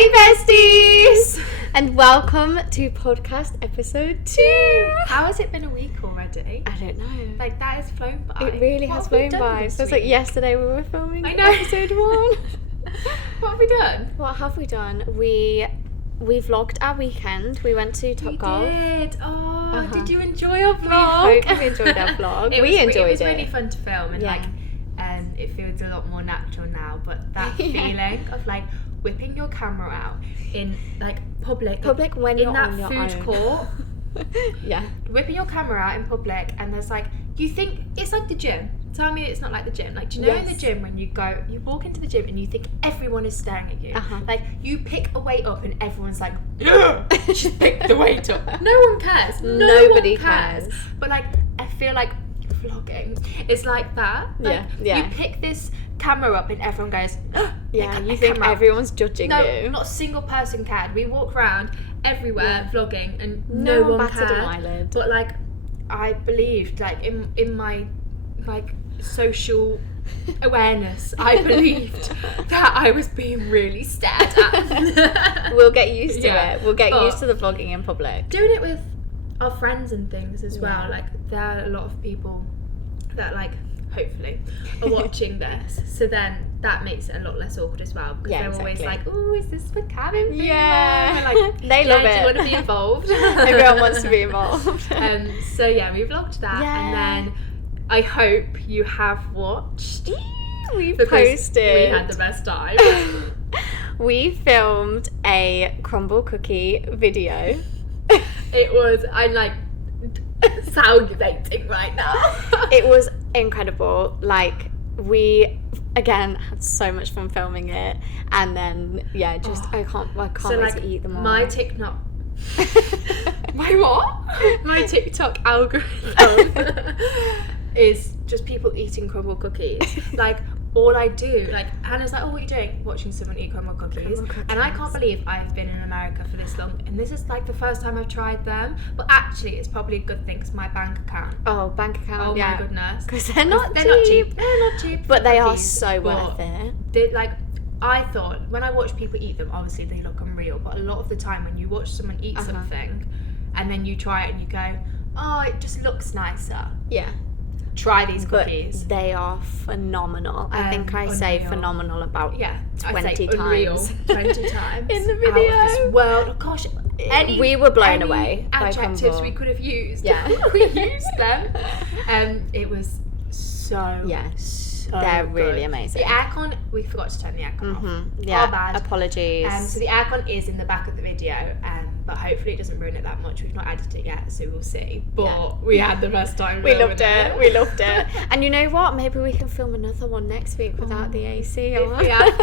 Hey Besties! And welcome to podcast episode 2. How has it been a week already? I don't know. Like, that has flown by. It really has flown by. So it's like yesterday we were filming episode 1. What have we done? What have we done? We vlogged our weekend. We went to Top Golf. We did. Oh, did you enjoy our vlog? We hope you enjoyed our vlog. It was really fun to film and Yeah. it feels a lot more natural now, but that feeling of like whipping your camera out in like public when in you're that on your food own. court. Yeah. Whipping your camera out in public, and there's like, you think it's like the gym. Tell me it's not like the gym. Like, do you know in the gym when you walk into the gym and you think everyone is staring at you? Like, you pick a weight up and everyone's like, just pick the weight up. No one cares. Nobody cares. But like, I feel like vlogging is like that. Like, you pick this camera up and everyone goes, you think everyone's judging you. No, not a single person cared. We walk around everywhere vlogging and no one batted cared. an eyelid. But like, I believed, like, in my like social awareness, I believed that I was being really stared at. We'll get used to it. We'll get used to the vlogging in public. Doing it with our friends and things as well. Like, there are a lot of people that, like, hopefully are watching this, so then that makes it a lot less awkward as well, because they're always like, oh, is this for cabin fever? Like, they love it. Do you want to be involved? Everyone wants to be involved. So yeah, we vlogged that, and then I hope you have watched. We posted. We had the best time. We filmed a crumble cookie video. It was, I'm like salivating right now. It was incredible. Like, we again had so much fun filming it, and then I can't wait to eat them all. My TikTok my what? My TikTok algorithm is just people eating crumble cookies. Like, all I do, like, Hannah's like, oh, what are you doing? Watching someone eat crumble cookies. And I can't believe I've been in America for this long, and this is like the first time I've tried them. But actually, it's probably a good thing, because my bank account. Oh, bank account. Oh my goodness. Because they're not cheap. They're not cheap. But they are so worth it. Like, I thought, when I watch people eat them, obviously they look unreal, but a lot of the time when you watch someone eat something and then you try it and you go, oh, it just looks nicer. Yeah. Try these cookies. But they are phenomenal. I think I say phenomenal about 20 times. 20 times. In the video. Out of this world. Gosh, we were blown away by adjectives crumble. we could have used. Yeah. We used them. It was so they're good. really amazing. The aircon, we forgot to turn the aircon off. Yeah, our bad. Apologies. So the aircon is in the back of the video, but hopefully it doesn't ruin it that much. We've not added it yet, so we'll see. But we had the best time. We loved it. And you know what? Maybe we can film another one next week without the AC if on. we have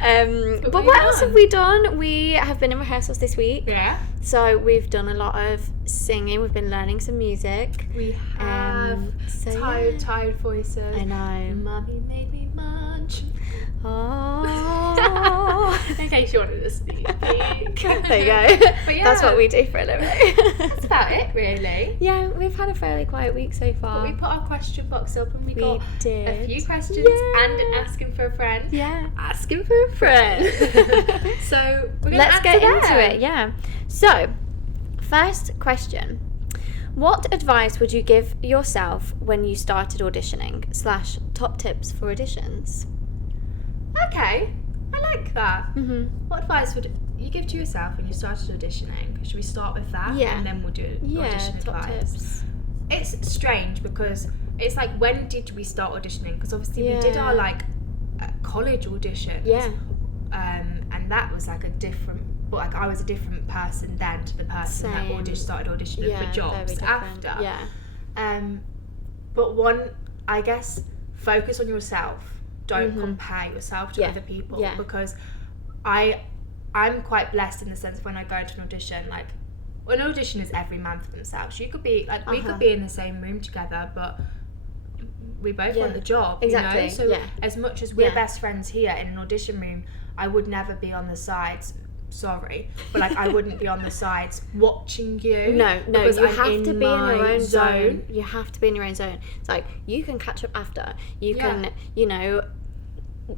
to. But what else have we done? We have been in rehearsals this week. Yeah. So we've done a lot of singing. We've been learning some music. We have tired voices. I know. Mummy made me munch. Oh. In case you wanted to sneak peek. There you go. But yeah, that's what we do for a living. That's about it, really. Yeah, we've had a fairly quiet week so far. But we put our question box up and we got did. a few questions and an asking for a friend. Yeah. Asking for a friend. So let's get into it. Yeah. So, first question. What advice would you give yourself when you started auditioning / top tips for auditions? Okay, I like that. What advice would you give to yourself when you started auditioning? Should we start with that? Yeah. And then we'll do audition top advice. tips. It's strange because it's like, when did we start auditioning? Because obviously we did our like college auditions. Yeah. And that was like a different. Like, I was a different person then to the person that started auditioning for jobs after. Yeah. But one, I guess, focus on yourself. Don't compare yourself to other people, because I'm quite blessed in the sense of when I go to an audition, like, an audition is every man for themselves. You could be like, we could be in the same room together, but we both want the job. Exactly. You know? So as much as we're best friends here in an audition room, I would never be on the sides. Sorry, but like, I wouldn't be on the sides watching you. No, because you have to be in your own zone. You have to be in your own zone. It's like, you can catch up after. You can,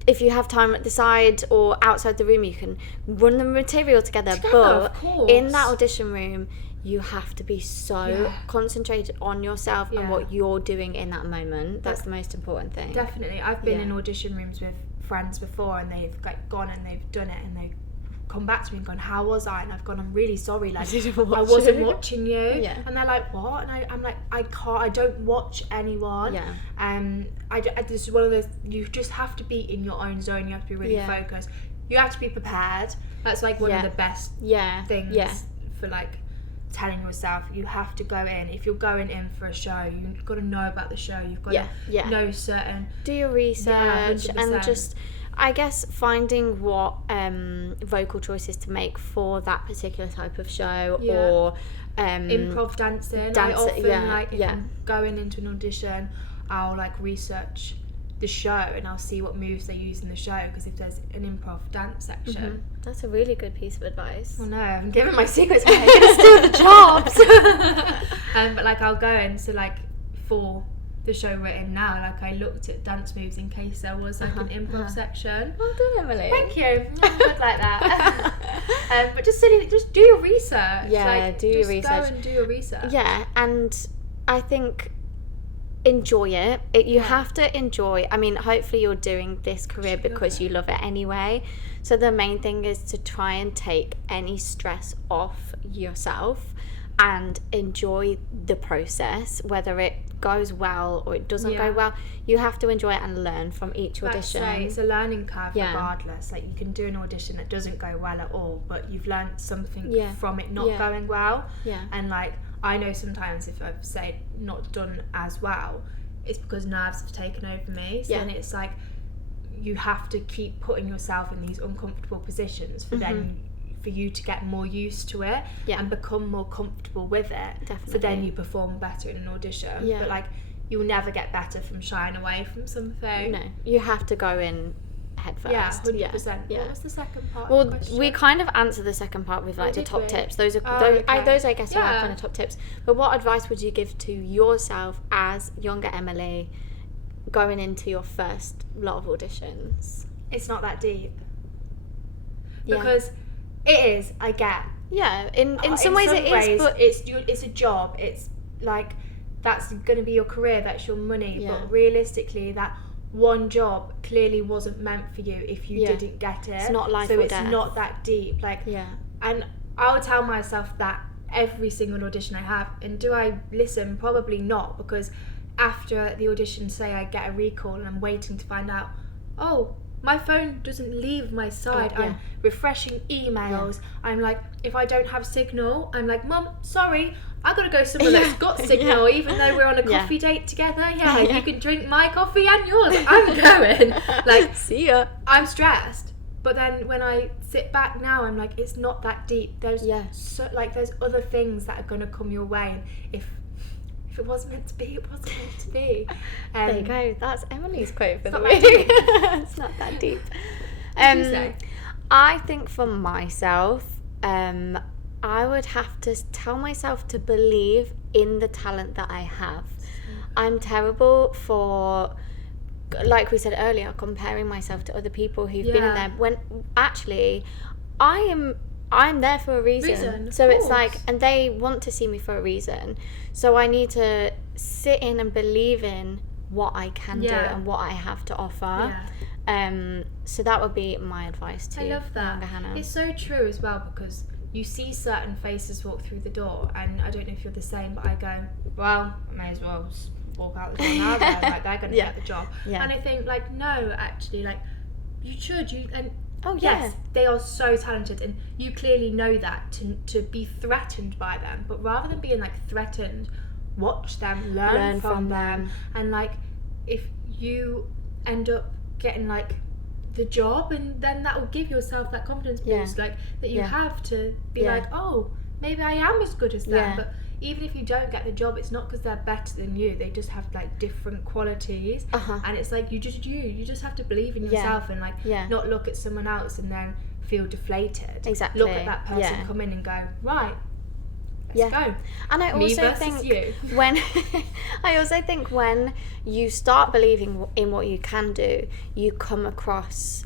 if you have time at the side or outside the room, you can run the material together. Of But course. in that audition room, you have to be so Yeah. concentrated on yourself and Yeah. what you're doing in that moment. That's the most important thing. Definitely. I've been Yeah. in audition rooms with friends before, and they've like gone and they've done it, and they've come back to me and gone, how was I? And I've gone, I'm really sorry, like I wasn't watching you. Yeah. And they're like, what? And I'm like, I don't watch anyone. Yeah. This is one of those, you just have to be in your own zone. You have to be really Yeah. focused. You have to be prepared. That's like one of Yeah. the best Yeah. things Yeah. for like telling yourself. You have to go in. If you're going in for a show, you've got to know about the show. You've got Yeah. to know certain. Do your research 100%. and just, I guess, finding what vocal choices to make for that particular type of show or Improv dancing. I dance- often yeah, like if yeah. I'm going into an audition, I'll like research the show and I'll see what moves they use in the show, because if there's an improv dance section. That's a really good piece of advice. Oh no, I'm giving my secrets away. I'm gonna steal the jobs. But like I'll go into like for the show we're in now, like I looked at dance moves in case there was like an improv section. Well done, Emily. Thank you. I'm good like that. But just do your research. Yeah, like, do your just research. Go and do your research. Yeah, and I think enjoy it. You have to enjoy. I mean, hopefully you're doing this career because you love it anyway. So the main thing is to try and take any stress off yourself and enjoy the process, whether it goes well or it doesn't go well. You have to enjoy it and learn from each audition. It's a learning curve Yeah. regardless. Like you can do an audition that doesn't go well at all, but you've learned something from it not Yeah. going well. Yeah. And like I know sometimes if I've say not done as well, it's because nerves have taken over me. So then it's like you have to keep putting yourself in these uncomfortable positions for then for you to get more used to it and become more comfortable with it. Definitely. So then you perform better in an audition. Yeah. But like you'll never get better from shying away from something. No, you have to go in head first. Yeah, 100%. Yeah. What was the second part Well, of the question? we kind of answered the second part with like the did top we? tips. Those are okay. those I guess are our Yeah. kind of top tips. But what advice would you give to yourself as younger Emily going into your first lot of auditions? It's not that deep. Yeah. Because it is, I get. Yeah, in some ways it is, but it's a job. It's like that's going to be your career, that's your money. Yeah. But realistically, that one job clearly wasn't meant for you if you didn't get it. It's not life so or it's death. not that deep. Like, and I'll tell myself that every single audition I have. And do I listen? Probably not, because after the audition, say I get a recall and I'm waiting to find out, oh, my phone doesn't leave my side. I'm refreshing emails. I'm like, if I don't have signal, I'm like, Mum, sorry, I gotta go somewhere that's got signal, even though we're on a coffee date together. You can drink my coffee and yours. I'm going. Like, see ya. I'm stressed. But then when I sit back now, I'm like, it's not that deep. There's there's other things that are gonna come your way, and if it wasn't meant to be, it wasn't meant to be. There you go. That's Emily's quote for the not week. that It's not that deep. What do you say? I think for myself, I would have to tell myself to believe in the talent that I have. I'm terrible for, like we said earlier, comparing myself to other people who've been in there, when actually I'm there for a reason. So it's like, and they want to see me for a reason. So I need to sit in and believe in what I can do and what I have to offer. So that would be my advice to I love that. younger Hannah. It's so true as well, because you see certain faces walk through the door, and I don't know if you're the same, but I go, well, I may as well just walk out the door now. Then. Like, they're going to get the job. And I think, like, no, actually, like, you should. Yes, they are so talented, and you clearly know that to be threatened by them. But rather than being like threatened, watch them, learn from them, and like if you end up getting like the job, and then that will give yourself that confidence boost, like that you have to be like, oh, maybe I am as good as them. But even if you don't get the job, it's not because they're better than you. They just have like different qualities, and it's like you just have to believe in yourself and like not look at someone else and then feel deflated. Exactly. Look at that person come in and go, right, Let's go. And I Me also versus think you. when you start believing in what you can do, you come across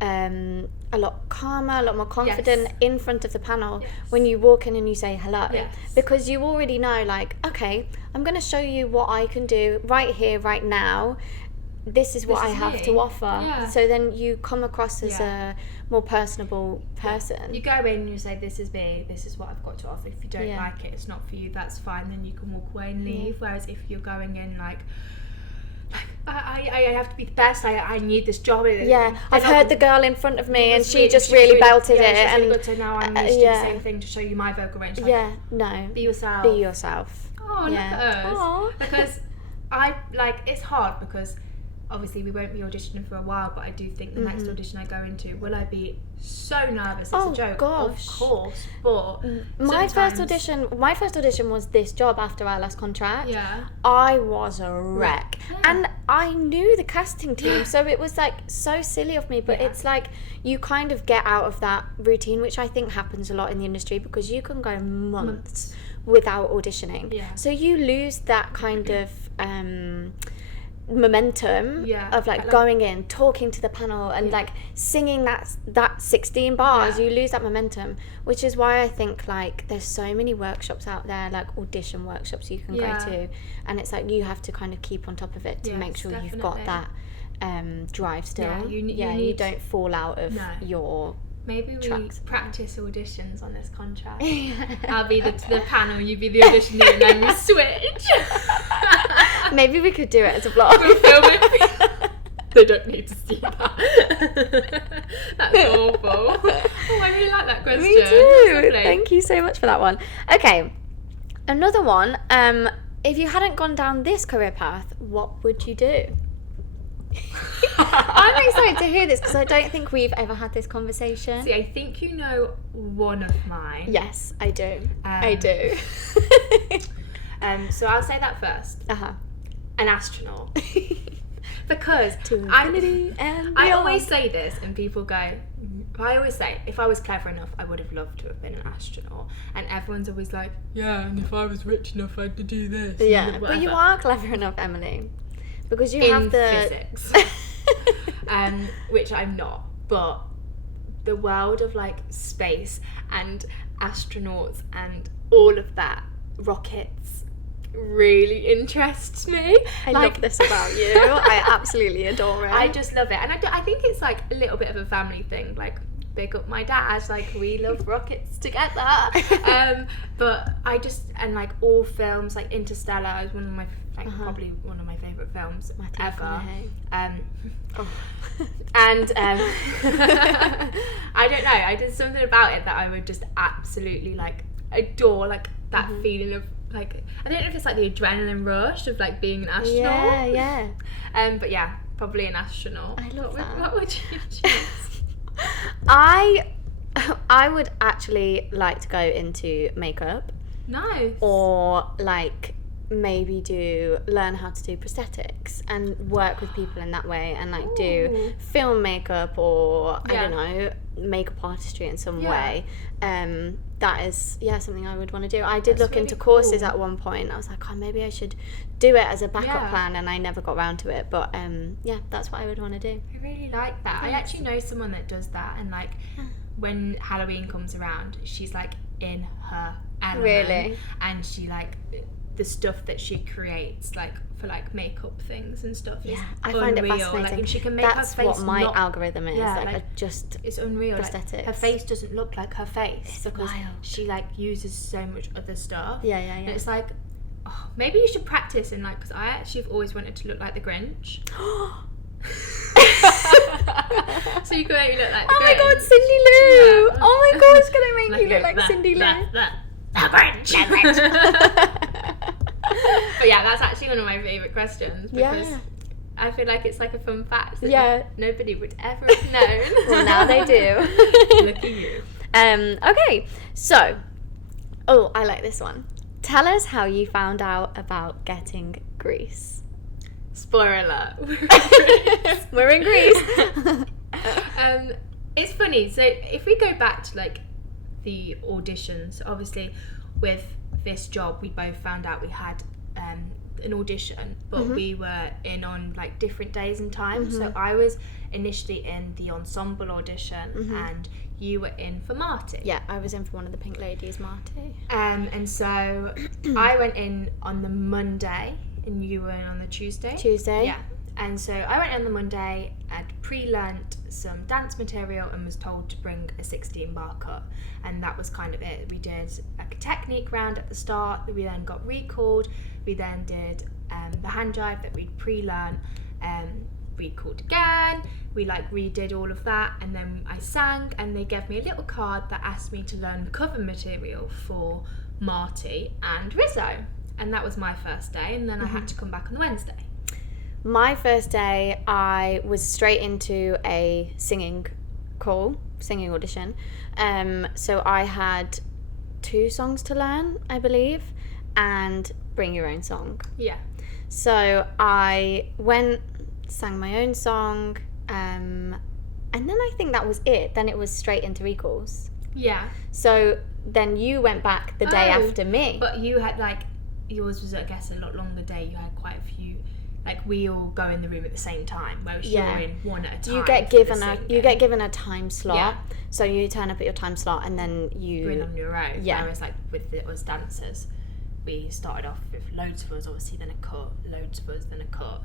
a lot calmer, a lot more confident in front of the panel when you walk in and you say hello. Because you already know, like, okay, I'm going to show you what I can do right here, right now. This is what I have to offer. So then you come across as a more personable person. You go in and you say, this is me, this is what I've got to offer. If you don't like it, it's not for you, that's fine, then you can walk away and leave. Whereas if you're going in like I have to be the best, I need this job. I've heard the girl in front of me and she just really belted it. And really good, so now I'm just doing the same thing to show you my vocal range. Like, no. Be yourself. Be yourself. Oh, look at us. Aww. Because it's hard because obviously we won't be auditioning for a while, but I do think the next audition I go into, will I be so nervous? It's a joke. Gosh. Of course, but my first audition was this job after our last contract. Yeah. I was a wreck. Yeah. And I knew the casting team, so it was like so silly of me, but it's like you kind of get out of that routine, which I think happens a lot in the industry because you can go months without auditioning. Yeah. So you lose that kind of momentum of like going in, talking to the panel and like singing that 16 bars. You lose that momentum, which is why I think like there's so many workshops out there, like audition workshops you can go to, and it's like you have to kind of keep on top of it to make sure you've got that drive still. You don't fall out of your maybe we tracks. Practice auditions on this contract. I'll be the panel, you be the auditioneer, and then we switch. Maybe we could do it as a vlog. We'll film it. They don't need to see that. That's awful. Oh, I really like that question. Me too. Thank you so much for that one. Okay, another one. If you hadn't gone down this career path, what would you do? I'm excited to hear this because I don't think we've ever had this conversation. See, I think you know one of mine. Yes, I do. I do. So I'll say that first. An astronaut. Because I always say this and people go, I always say, if I was clever enough, I would have loved to have been an astronaut. And everyone's always like, yeah, and if I was rich enough, I'd do this. Yeah, but you are clever enough, Emily. Because you have the physics, which I'm not, but the world of like space and astronauts and all of that, rockets, really interests me. I love this about you. I absolutely adore it. I just love it, and I think it's like a little bit of a family thing. Like, big up my dad, like we love rockets together. But I just, and like all films, like Interstellar is one of my probably one of my favourite films ever. And I don't know, I did something about it that I would just absolutely like adore, like that feeling of like, I don't know if it's like the adrenaline rush of like being an astronaut. But yeah, probably an astronaut. I love that. What would you choose? I would actually like to go into makeup. Nice. Or like maybe learn how to do prosthetics and work with people in that way, and like do film makeup or I don't know, makeup artistry in some way. That is something I would want to do. I did look really into courses at one point. I was like, oh, maybe I should do it as a backup plan, and I never got around to it, but that's what I would want to do. I really like that. Thanks. I actually know someone that does that, and like when Halloween comes around, she's like in her element. Really? And she like the stuff that she creates, like for like makeup things and stuff. I find it fascinating. Like, she can make that's her face what my algorithm is. It's unreal. Prosthetics. Like, her face doesn't look like her face. It's because wild. she like uses so much other stuff. And it's like, oh, maybe you should practice, and like, because I actually have always wanted to look like the Grinch. So you can make me look like the Grinch. Oh my god, Cindy Lou! Yeah. Oh my god, it's gonna make you look like Cindy Lou. The Grinch. But yeah, that's actually one of my favourite questions, because I feel like it's like a fun fact that nobody would ever have known. Well, now they do. Look at you. Okay, so I like this one. Tell us how you found out about getting grease. Spoiler alert. We're in Greece. It's funny. So if we go back to like the auditions, obviously with this job, we both found out we had an audition, but we were in on like different days and times. So I was initially in the ensemble audition, and you were in for Marty. Yeah, I was in for one of the Pink Ladies, Marty. And so I went in on the Monday, and you were in on the Tuesday. Yeah. And so I went in on the Monday, I'd pre-learnt some dance material and was told to bring a 16-bar cut. And that was kind of it. We did a technique round at the start, we then got recalled, we then did the hand jive that we'd pre-learnt, recalled again, we like redid all of that, and then I sang, and they gave me a little card that asked me to learn the cover material for Marty and Rizzo. And that was my first day, and then I had to come back on the Wednesday. My first day, I was straight into a singing audition. So I had 2 songs to learn, I believe, and bring your own song. Yeah. So I went, sang my own song, and then I think that was it. Then it was straight into recalls. Yeah. So then you went back the day after me. But you had like, yours was, I guess, a lot longer day. You had quite a few. Like, we all go in the room at the same time, whereas you're in one at a time. You get given a time slot, so you turn up at your time slot, and then you're in on your own. Yeah. Whereas like with us dancers, we started off with loads of us, obviously, then a cut, loads of us, then a cut.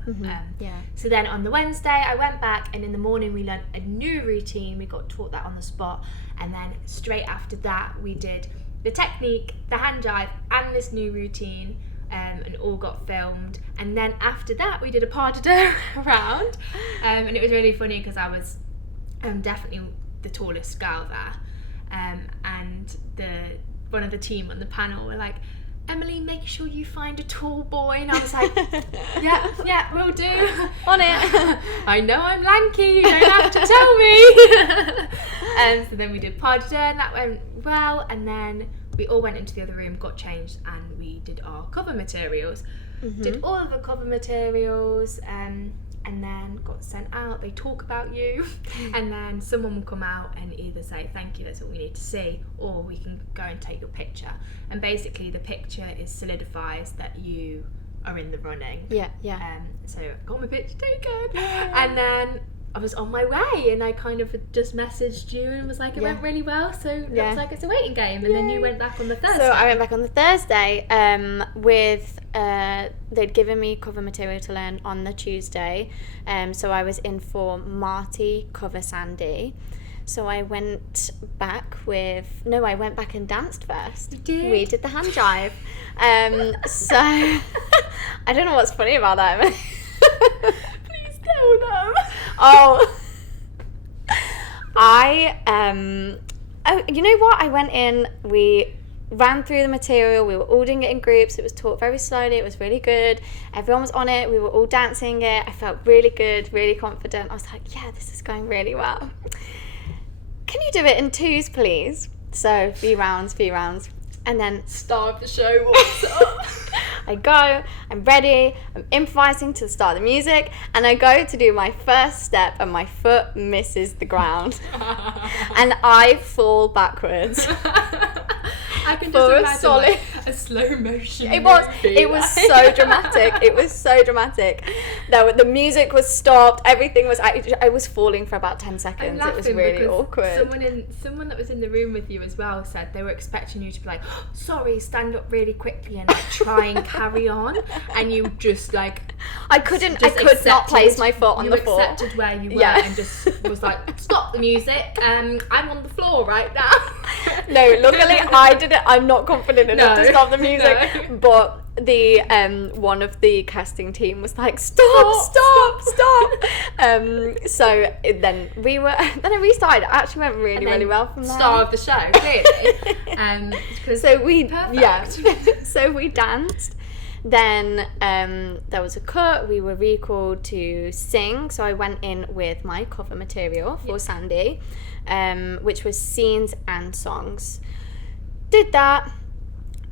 So then on the Wednesday, I went back, and in the morning we learnt a new routine. We got taught that on the spot, and then straight after that, we did the technique, the hand jive, and this new routine. And all got filmed, and then after that we did a pas de deux round, and it was really funny because I was definitely the tallest girl there, and one of the team on the panel were like, Emily, make sure you find a tall boy, and I was like, yeah, will do, on it. I know I'm lanky, you don't have to tell me. And so then we did pas de deux, and that went well, and then we all went into the other room, got changed, and we did our cover materials. Did all of the cover materials, and then got sent out. They talk about you, and then someone will come out and either say, thank you, that's what we need to see, or we can go and take your picture. And basically the picture solidifies that you are in the running. Yeah. So I got my picture taken, and then I was on my way, and I kind of just messaged you and was like, it went really well, so it looks like it's a waiting game. And then you went back on the Thursday. So I went back on the Thursday with, they'd given me cover material to learn on the Tuesday. So I was in for Marty cover Sandy. So I went back and danced first. You did? We did the hand jive. So I don't know what's funny about that. Please tell them. Oh, you know what? I went in, we ran through the material, we were all doing it in groups, it was taught very slowly, it was really good, everyone was on it, we were all dancing it, I felt really good, really confident. I was like, yeah, this is going really well. Can you do it in 2s, please? So, a few rounds, and then star of the show walks up. I go, I'm ready, I'm improvising to the start of the music, and I go to do my first step, and my foot misses the ground, and I fall backwards. I can just imagine a slow motion. It was so dramatic. It was so dramatic. The music was stopped. Everything was. I was falling for about 10 seconds. It was really awkward. Someone that was in the room with you as well said they were expecting you to be like, oh, sorry, stand up really quickly and like try and carry on, and you just like. I could not place my foot on the floor. You accepted where you were and just was like, stop the music. I'm on the floor right now. No, luckily I did it. I'm not confident enough to stop the music, but the one of the casting team was like, stop. So then I restarted. It actually went really well from there. Star of the show, clearly. So we danced. Then there was a cut, we were recalled to sing, so I went in with my cover material for Sandy, which was scenes and songs. Did that.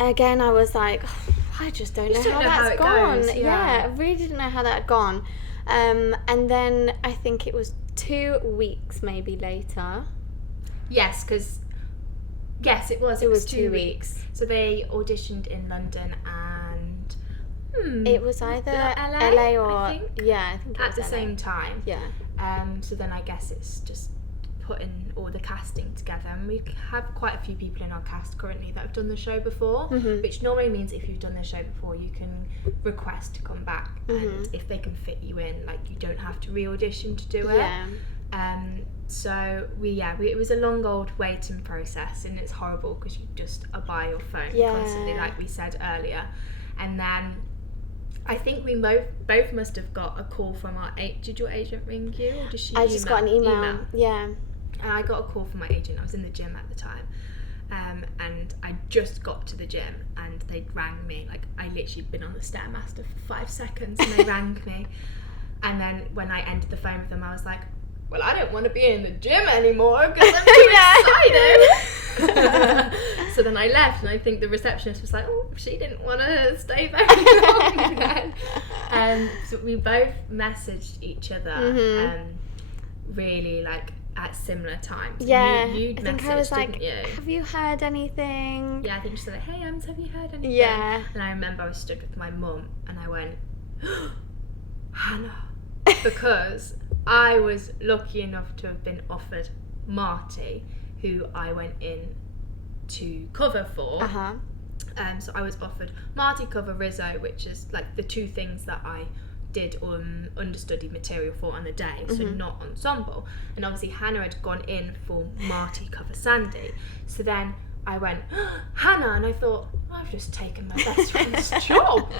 Again, I was like, I just don't know how that's gone. I really didn't know how that had gone. And then I think it was 2 weeks maybe later. Yes, because Yes, it was. It was 2 2 weeks. So they auditioned in London and it was either LA or I think, yeah, I think it at was the LA. same time. Yeah. So then I guess it's just putting all the casting together, and we have quite a few people in our cast currently that have done the show before, which normally means if you've done the show before you can request to come back, and if they can fit you in, like, you don't have to re-audition to do it. Yeah. So it was a long old waiting process, and it's horrible because you just are by your phone constantly, like we said earlier. And then I think we both must have got a call from our agent. Did your agent ring you, or did she I just got an email. Yeah. And I got a call from my agent. I was in the gym at the time, and I just got to the gym, and they rang me. Like, I literally been on the Stairmaster for 5 seconds, and they rang me. And then when I ended the phone with them, I was like, well, I don't want to be in the gym anymore because I'm too excited. So then I left, and I think the receptionist was like, oh, she didn't want to stay very long then. So we both messaged each other really, like, at similar times. Yeah. You'd I think messaged, I was like, didn't you? have you heard anything? Yeah, I think she said, like, hey, have you heard anything? Yeah. And I remember I was stood with my mum, and I went, Hannah, because I was lucky enough to have been offered Marty, who I went in to cover for. So I was offered Marty cover Rizzo, which is like the two things that I did understudy material for on the day, so not ensemble. And obviously Hannah had gone in for Marty cover Sandy. So then I went, Hannah, and I thought, I've just taken my best friend's job.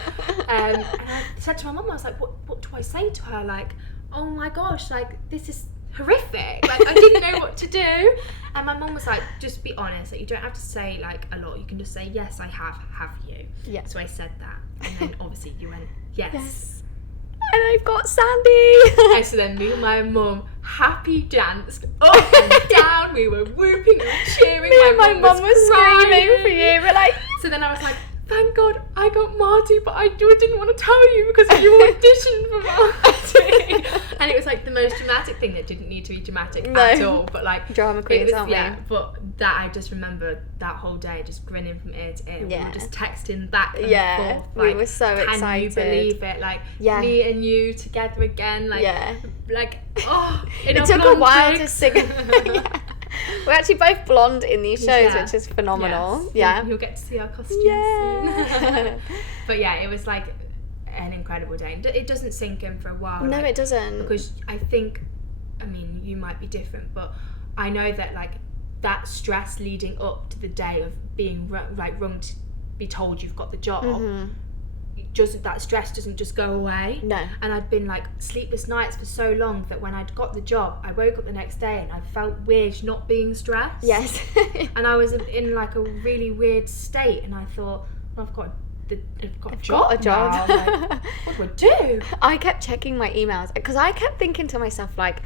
And I said to my mum, I was like, what do I say to her? Like, oh my gosh, like, this is horrific. Like, I didn't know what to do. And my mum was like, just be honest. Like, you don't have to say, like, a lot. You can just say, yes, I have you. Yeah. So I said that. And then obviously you went, yes. And I've got Sandy. And so then me and my mum happy danced up and down. We were whooping and cheering. My mum was screaming for you. We're like, so then I was like, thank God I got Marty, but I didn't want to tell you because you auditioned for Marty. And it was like the most dramatic thing that didn't need to be dramatic at all. But like, drama queens, aren't we? Yeah, but that I just remember that whole day just grinning from ear to ear. Yeah. We were just texting back and forth. Like, we were so excited. Can you believe it? Like, me and you together again. Like, it took a while to sing. We're actually both blonde in these shows, which is phenomenal. Yes. Yeah. You'll get to see our costumes soon. But yeah, it was like an incredible day. It doesn't sink in for a while. No, it doesn't. Because I think, I mean, you might be different, but I know that, like, that stress leading up to the day of being rung to be told you've got the job, that stress doesn't just go away. No. And I'd been like sleepless nights for so long that when I'd got the job, I woke up the next day and I felt weird not being stressed. Yes. And I was in like a really weird state, and I thought, well, I've got a job now. Like, what do I do? I kept checking my emails because I kept thinking to myself, like,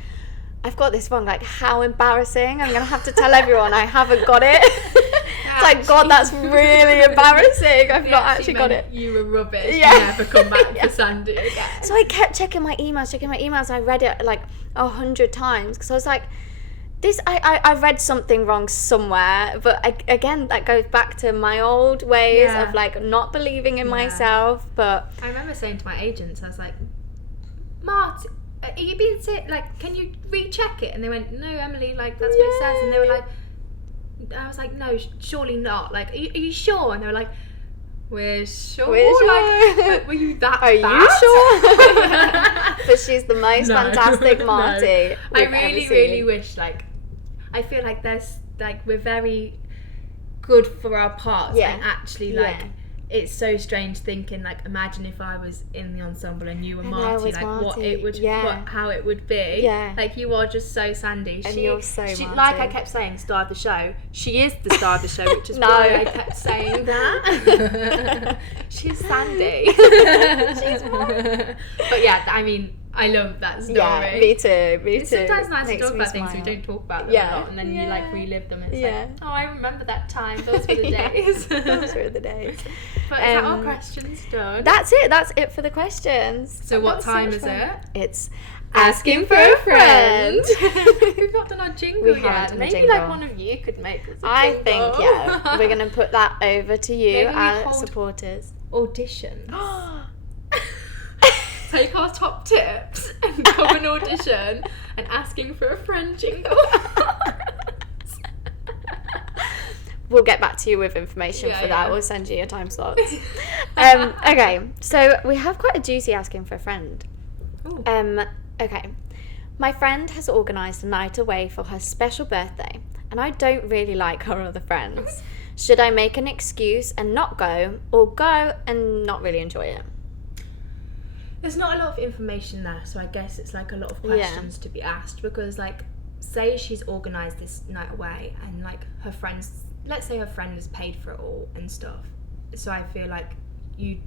I've got this wrong, like, how embarrassing. I'm going to have to tell everyone I haven't got it. It's like, God, that's really embarrassing. I've not actually got it. You were rubbish. Yeah. You never come back for Sandy again. So I kept checking my emails. I read it like 100 times because I was like, I read something wrong somewhere. But again, that goes back to my old ways of like not believing in myself. But I remember saying to my agents, I was like, Marty, are you being sick? Like, can you recheck it? And they went, no, Emily, like, that's what it says. And they were like, I was like, no, surely not. Like, are you sure? And they were like, we're sure. Like, were you that bad? Are you sure? But she's the most fantastic Marty. No. I really wish, like, I feel like there's, like, we're very good for our parts. And actually, like, it's so strange thinking, like, imagine if I was in the ensemble and you were Marty, like, Marty. What it would, how it would be. Yeah. Like, you are just so Sandy. And you're so Marty. Like I kept saying, star of the show. She is the star of the show, which is why I kept saying that. She's Sandy. She's Marty. But yeah, I mean, I love that story. Yeah, me too. It's sometimes nice to talk about things we don't talk about them a lot, and then you like relive them. And it's like, oh, I remember that time. Those were the days. Those were the days. But is that all questions done? That's it. That's it for the questions. So what time is it? It's Asking for a friend. We've not done our jingle We yet. haven't done a Maybe jingle. like one of you could make us a I jingle. think, yeah, we're going to put that over to you, Maybe we our hold- supporters. Auditions. Take our top tips and go an audition and asking for a friend jingle. We'll get back to you with information Yeah, for that. yeah. We'll send you your time slots. Okay, so we have quite a juicy asking for a friend. Ooh. Okay. My friend has organised a night away for her special birthday, and I don't really like her other friends. Should I make an excuse and not go, or go and not really enjoy it? There's not a lot of information there, so I guess it's like a lot of questions to be asked, because like, say she's organised this night away and like her friends, let's say her friend has paid for it all and stuff, so I feel like you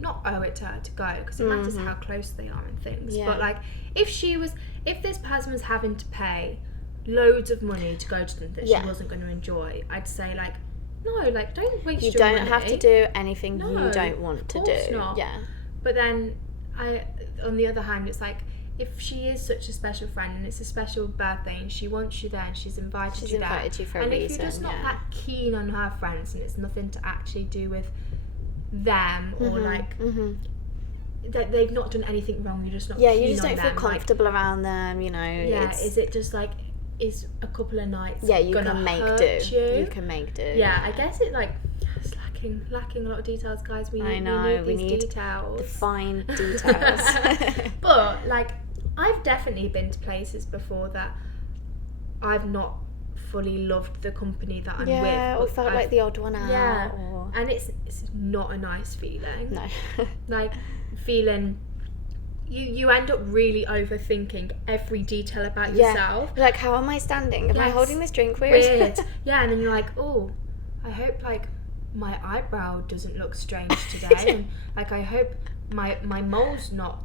not owe it to her to go, because it matters how close they are and things. Yeah. But like, if this person was having to pay loads of money to go to something that Yeah. she wasn't going to enjoy, I'd say like, no, like don't waste You your don't money. have to do anything No, you don't want to of course do. not. Yeah. But then, on the other hand, it's like, if she is such a special friend and it's a special birthday and she wants you there and she's invited She's you there, invited you for a and if reason, you're just not yeah. that keen on her friends and it's nothing to actually do with them, or like that they've not done anything wrong, you're just not Yeah, keen you just on don't feel them, comfortable around them, you know. like, yeah, it's, is it just like, is a couple of nights yeah, you gonna can make hurt do. you? You can make do. Yeah, I guess it like, it's lacking a lot of details, guys. We need we these need details. the fine details. But like, I've definitely been to places before that I've not fully loved the company that I'm with. Yeah, or but felt like the odd one out. Yeah, Or... and it's not a nice feeling. No. Like, feeling you end up really overthinking every detail about yourself. Like, how am I standing? Am I Yes. holding this drink weird? Weird. Yeah, and then you're like, oh, I hope like my eyebrow doesn't look strange today, and like I hope my mole's not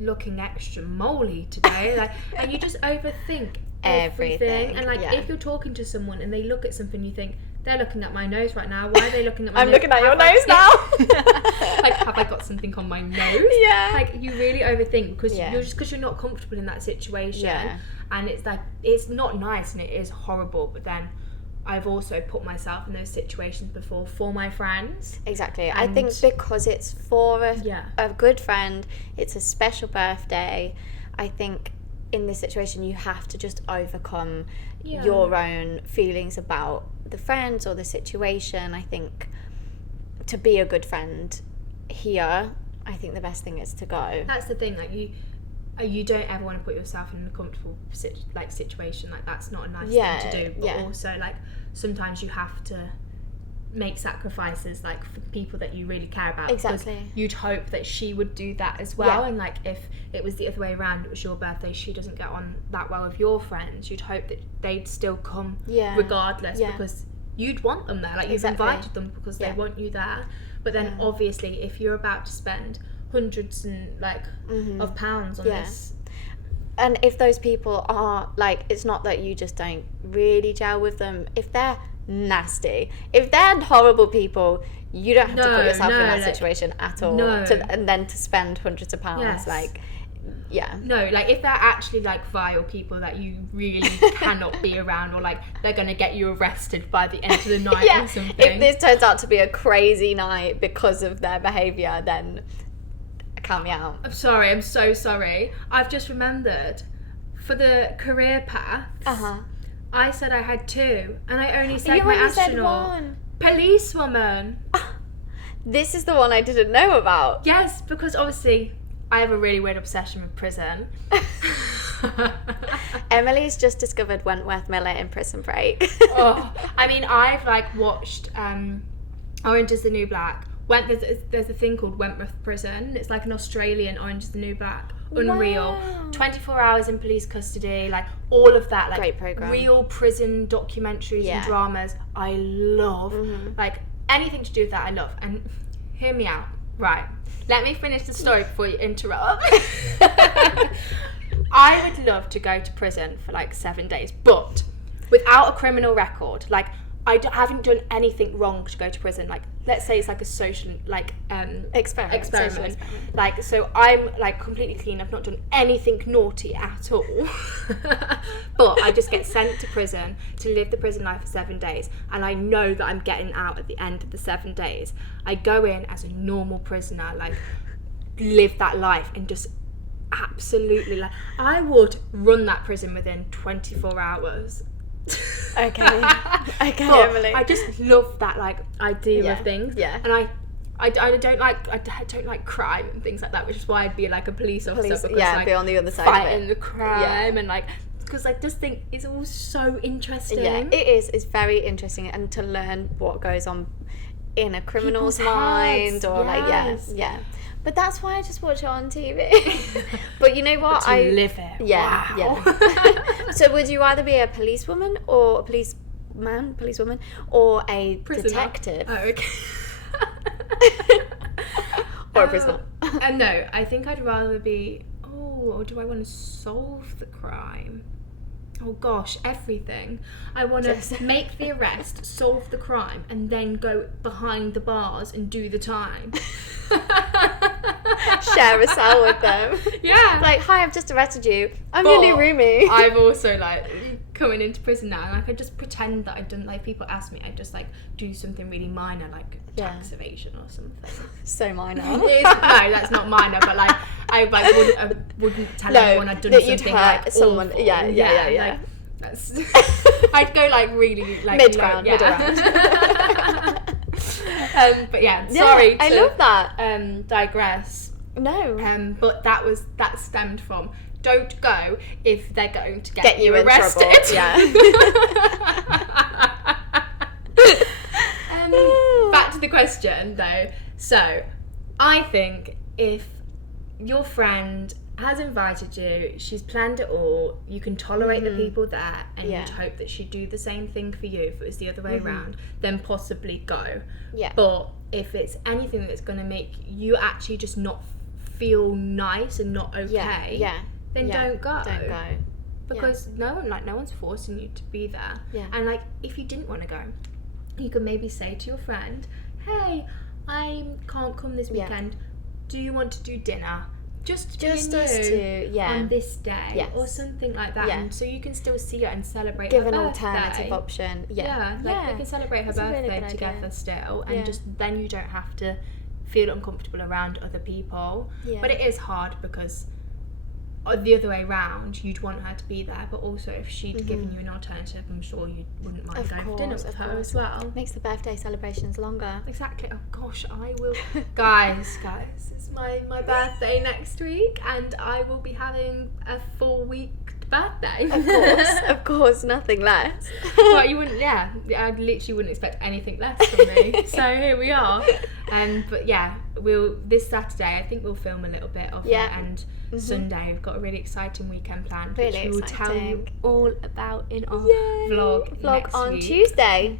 looking extra moly today. Like, and you just overthink everything. And like, yeah. if you're talking to someone and they look at something, you think, they're looking at my nose right now. Why are they looking at my I'm nose? looking at your Have I- nose now. Like, have I got something on my nose? Yeah. Like, you really overthink because Yeah. you're not comfortable in that situation. Yeah. And it's like, it's not nice and it is horrible. But then I've also put myself in those situations before for my friends. Exactly. I And- think because it's for Yeah. a good friend, it's a special birthday, I think in this situation you have to just overcome Yeah. your own feelings about the friends or the situation. I think to be a good friend here, I think the best thing is to go. That's the thing, like, you don't ever want to put yourself in a comfortable situation. Like, that's not a nice thing to do. But also, like, sometimes you have to make sacrifices, like, for people that you really care about. Exactly. Because you'd hope that she would do that as well. Yeah. And like, if it was the other way around, it was your birthday, she doesn't get on that well with your friends, you'd hope that they'd still come regardless, because you'd want them there. Like, you've invited them because they want you there. But then obviously, if you're about to spend hundreds and like of pounds on this, and if those people are like, it's not that you just don't really gel with them, if they're nasty, if they're horrible people, you don't have to put yourself in that situation at all. And then to spend hundreds of pounds, like, no, like, if they're actually like vile people that you really cannot be around, or like they're gonna get you arrested by the end of the night or something. If this turns out to be a crazy night because of their behaviour, then count me out. I'm sorry, I'm so sorry. I've just remembered, for the career paths, I said I had 2, and I only said my only said astronaut. one. Policewoman. This is the one I didn't know about. Yes, because obviously I have a really weird obsession with prison. Emily's just discovered Wentworth Miller in Prison Break. Oh, I mean, I've like watched Orange is the New Black. There's a thing called Wentworth Prison. It's like an Australian Orange is the New Black. Unreal. Wow. 24 hours in police custody, like all of that, like Great programme. real prison documentaries and dramas. I love. Like, anything to do with that, I love. And hear me out. Right. Let me finish the story before you interrupt. I would love to go to prison for like 7 days, but without a criminal record. Like, haven't done anything wrong to go to prison. Like, let's say it's like a social, like, Experiment. experiment. Like, so I'm, like, completely clean. I've not done anything naughty at all. But I just get sent to prison to live the prison life for 7 days. And I know that I'm getting out at the end of the 7 days. I go in as a normal prisoner, like, live that life and just absolutely, like, I would run that prison within 24 hours. Okay, But Emily. I just love that, like, idea of things. Yeah. And I don't like crime and things like that, which is why I'd be like a police officer, because like, be on the other side fighting of it. the crime and like, because I just think it's all so interesting. Yeah, it is. It's very interesting, and to learn what goes on in a criminal's People's mind, heads, or yes. like But that's why I just watch it on TV. But you know what? But to live it. Yeah, Wow. yeah. So would you rather be a policewoman or a policewoman, or a Prisoner. detective? Oh, okay. Or a prisoner? And no, I think I'd rather be. Or do I want to solve the crime? Oh gosh, everything. I want to make the arrest, solve the crime, and then go behind the bars and do the time. Share a cell with them. Yeah. Like, hi, I've just arrested you. I'm your new roomie. I've also, like, coming into prison now, and like, I just pretend that I don't, like, people ask me, I just, like, do something really minor, like tax evasion or something. So minor. No, that's not minor, but like, I wouldn't tell anyone I'd done that something you'd hurt like someone. awful. Yeah. Like, that's, I'd go like really like mid-round. But yeah, sorry. I love that. Digress. No. But that stemmed from, don't go if they're going to get you in arrested. trouble. Yeah. Back to the question though. So, I think if your friend has invited you, she's planned it all, you can tolerate the people there, and you'd hope that she'd do the same thing for you if it was the other way around, then possibly go. Yeah. But if it's anything that's going to make you actually just not feel nice and not okay, then don't go. Don't go. Because no one's forcing you to be there. Yeah. And like, if you didn't want to go, you could maybe say to your friend, hey, I can't come this weekend. Do you want to do dinner? Just us two two, on this day, or something like that. Yeah. And so you can still see her and celebrate Give her an birthday. alternative option. Yeah. Like they can celebrate her That's a really birthday good together idea. still, and just then you don't have to feel uncomfortable around other people. Yeah. But it is hard because the other way around, you'd want her to be there, but also if she'd given you an alternative, I'm sure you wouldn't mind going for dinner with her as well. Makes the birthday celebrations longer. Exactly. Oh gosh, I will. guys, it's my birthday next week, and I will be having a 4-week birthday. Of course, nothing less. Well, you wouldn't. Yeah, I literally wouldn't expect anything less from me. So here we are. But yeah, this Saturday I think we'll film a little bit of it, and Sunday we've got a really exciting weekend planned, which we will tell you all about in our vlog next on week. Tuesday.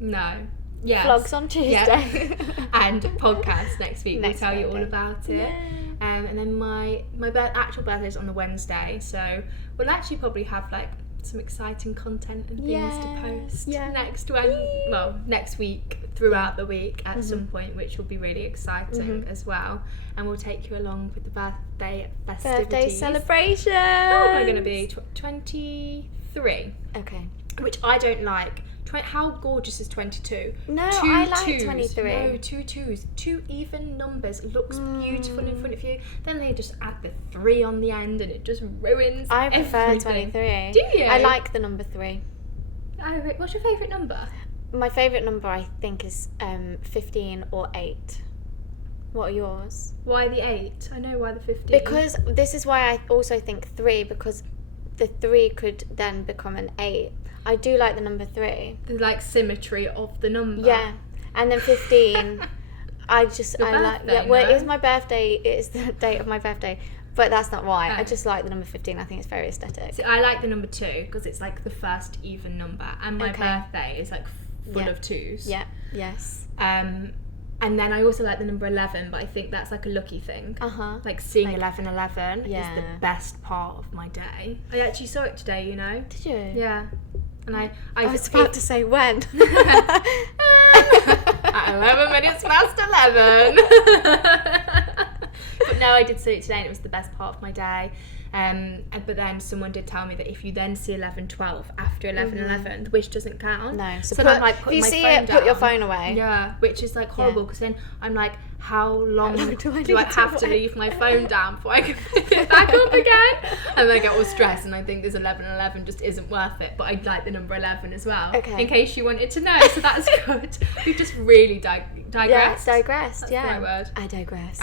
No. Yes. Vlogs on Tuesday. Yeah. And podcast next week. Next we'll tell you Friday. all about it. Yeah. And then my actual birthday is on the Wednesday, so we'll actually probably have like some exciting content and things to post next week, throughout the week at some point, which will be really exciting as well. And we'll take you along with the birthday festivities. Birthday celebration. How old am I going to be? 23. Okay. Which I don't like. How gorgeous is 22? No, I like twos. 23. No, 2 twos. 2 even numbers. Looks beautiful in front of you. Then they just add the 3 on the end and it just ruins I prefer everything. 23. Do you? I like the number 3. What's your favourite number? My favourite number, I think, is 15 or 8. What are yours? Why the 8? I know why the 15. Because this is why I also think 3, because the 3 could then become an 8. I do like the number 3. The like symmetry of the number. Yeah. And then 15, I like. Yeah, well, it is my birthday. It is the date of my birthday. But that's not why. I just like the number 15. I think it's very aesthetic. See, I like the number 2 because it's like the first even number. And my birthday is like full of 2s. Yeah. Yes. And then I also like the number 11, but I think that's like a lucky thing. Like seeing 1111 is the best part of my day. I actually saw it today, you know. Did you? Yeah. And I was about to say when. At 11 minutes past 11. But no, I did see it today and it was the best part of my day. But then someone did tell me that if you then see 11:12 after 11:11, the wish doesn't count. No, so then I'm like, if you see it, put your phone away. Yeah, which is like horrible because then I'm like, how long do I need have to leave my phone down before I can pick it back up again? And I get all stressed and I think this 11:11 just isn't worth it. But I like the number 11 as well. Okay. In case you wanted to know, so that's good. We've just really digressed. Yeah, digressed. That's yeah. the right word. I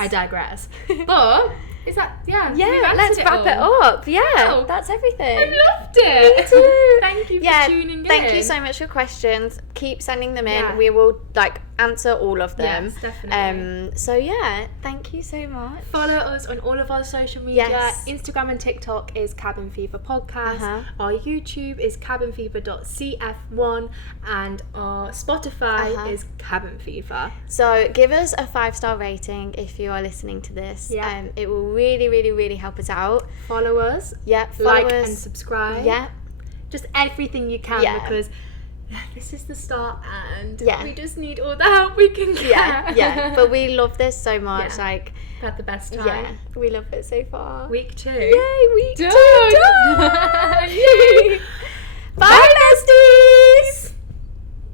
digress. But is that Yeah, let's wrap it up. Yeah, Wow. that's everything. I loved it. Me too. Thank you for tuning in. Thank you so much for questions. Keep sending them in. Yeah. We will answer all of them. Yes, definitely. So yeah, thank you so much. Follow us on all of our social media. Yes. Instagram and TikTok is Cabin Fever Podcast. Our YouTube is cabinfever.cf1 and our Spotify is Cabin Fever. So give us a 5-star rating if you are listening to this. Yeah. It will really, really, really help us out. Follow us. Yeah. Follow like us. and subscribe. Yeah. Just everything you can because this is the start and we just need all the help we can get. Yeah. But we love this so much. Yeah. We've had the best time. Yeah. We love it so far. Week 2. Yay, week 2. Done. Bye, besties.